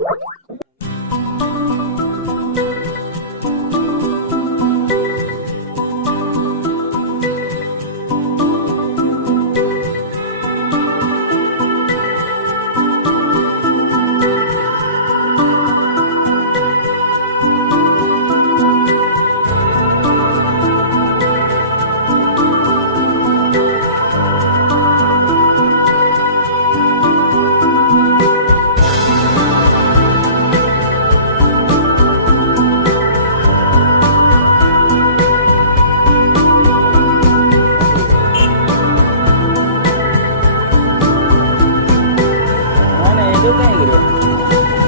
Mana itu 就那一个人。